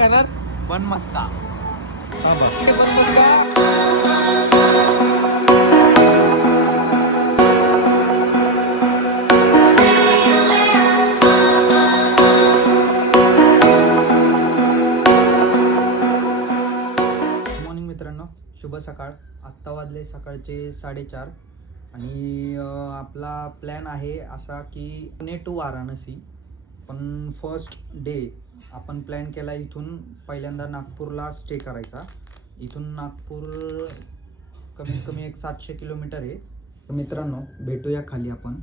खाणार? बन मस्का. बन मस्का. मॉर्निंग मित्रांनो, शुभ सकाळ. आत्ता वाजले सकाळचे 4:30 आणि आपला प्लॅन आहे असा की पुणे टू वाराणसी. पण फर्स्ट डे आपण प्लॅन केला इथून पहिल्यांदा नागपूरला स्टे करायचा. इथून नागपूर कमीत कमी एक 700 किलोमीटर आहे. तर मित्रांनो भेटूया खाली आपण.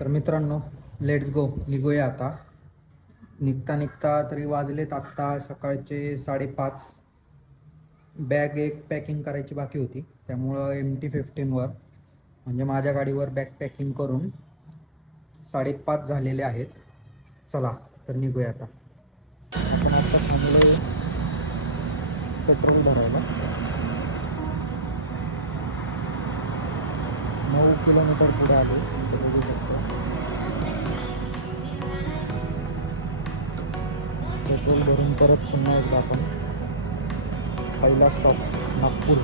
तर मित्रांनो लेट्स गो, निघूया आता. निघता तरी वाजलेत आत्ता सकाळचे 5:30. बॅग एक पॅकिंग करायची बाकी होती, त्यामुळं MT-15वर म्हणजे माझ्या गाडीवर बॅग पॅकिंग करून 5:30 झालेले आहेत. चला तर निघूया आता. आपण आता थांबलो पेट्रोल भरायला. 9 किलोमीटर पुढे आलो. बघू शकतो पेट्रोल भरून परत पुन्हा एकदा आपण पहिला स्टॉप नागपूर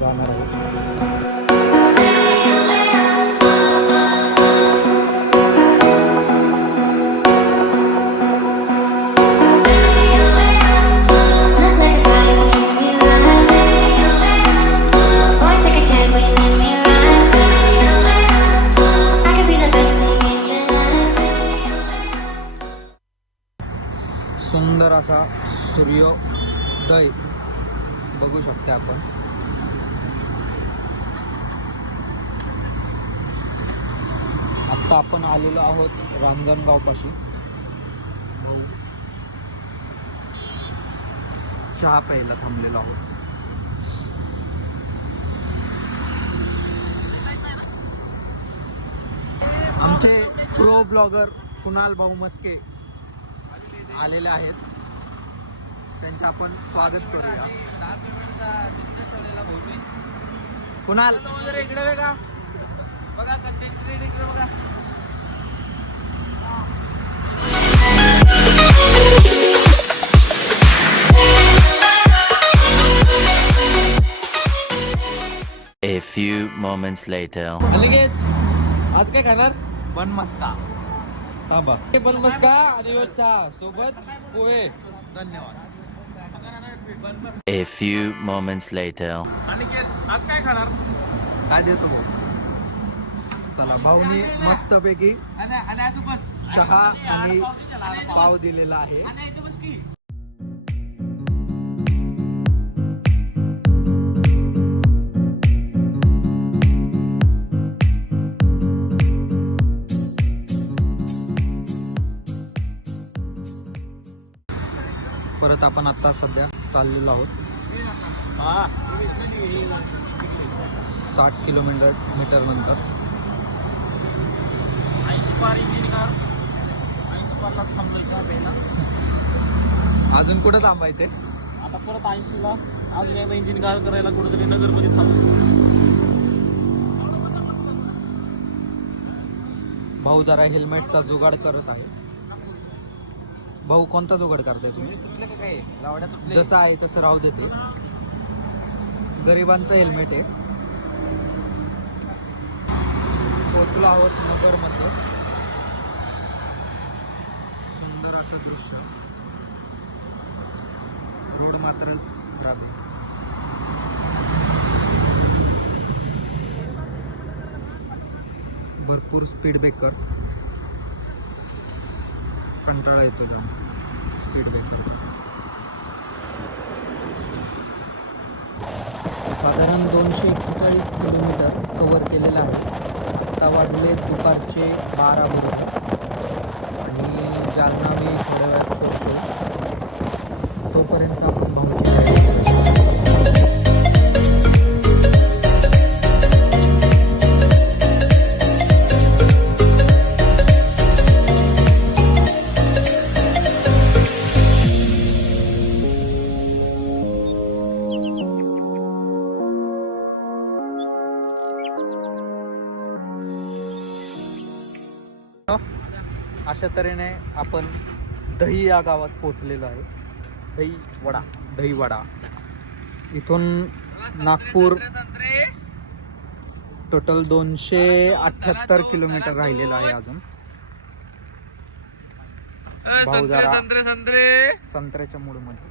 जाणार आहोत. सुंदर असा सूर्योदय बघू शकते आपण. आता आपण आलेलो आहोत रांजणगाव पाशी. चहा प्यायला थांबलेलो आहोत. आमचे प्रो ब्लॉगर कुणाल भाऊ मस्के आलेले आहेत. त्यांचे आपण स्वागत करूया. कुणाल इकडे बघा बघा, कंटेंट क्रिएटर इकडे बघा. A few moments later. आज काय खाणार? बन मस्का. थांबा. बन मस्का आणि चहा सोबत पोहे. धन्यवाद. A few moments later. आज काय खाणार? काय देतो भाऊ? चला, भाऊनी मस्तपैकी चहा आणि पाव दिलेला आहे. परत आपण आता सध्या चाललेलो आहोत 60 किलोमीटर नंतर. अजून कुठं थांबायचंय? आता परत 80ला आज एकदा इंजिन कार करायला कुठेतरी नगरमध्ये थांबलो. भाऊ जरा हेल्मेटचा जुगाड करत आहे. भाऊ कोणता जुगाड करताय तुम्ही? काय जसं आहे तसं राहू देते. गरिबांचं हेल्मेट आहे. पोचलो आहोत नगरमध्ये. सुंदर असं दृश्य. रोड मात्र खराब आहे. भरपूर स्पीड ब्रेकर. कंटाळा येतो जाऊन स्पीड ब्रेकर. साधारण 241 किलोमीटर कव्हर केलेलं आहे. आता वाजले दुपारचे 12 बरोबर आणि जालना मी थोड्या वेळात सोडतो. तोपर्यंत आपण भाऊची अशा तऱ्हेने आपण दही या गावात पोहोचलेलो आहे. दहीवडा इथून नागपूर टोटल 278 किलोमीटर राहिलेलं आहे अजून. भाऊ जरा संत्र्याच्या मूड मध्ये.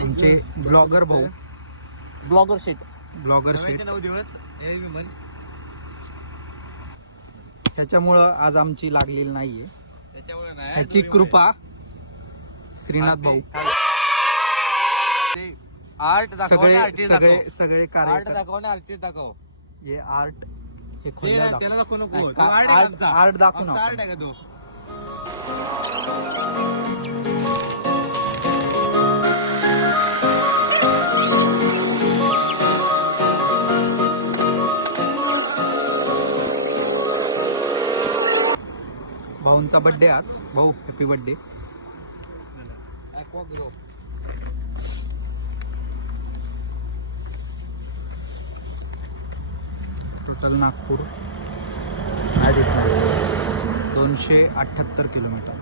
तुमचे ब्लॉगर भाऊ, ब्लॉगर शीट. त्याच्यामुळं आज आमची लागलेली नाहीये. ह्याची कृपा श्रीनाथ भाऊ. आर्ट सगळे कार्यक्रम दाखव आर्टिस्ट दाखव. हे आर्ट हे खोलला त्याला दाखव नको. आर्ट दाखवून आर्ट आहे का तो? भाऊंचा बर्थडे आज. भाऊ happy birthday. Total Nagpur 278 kilometre.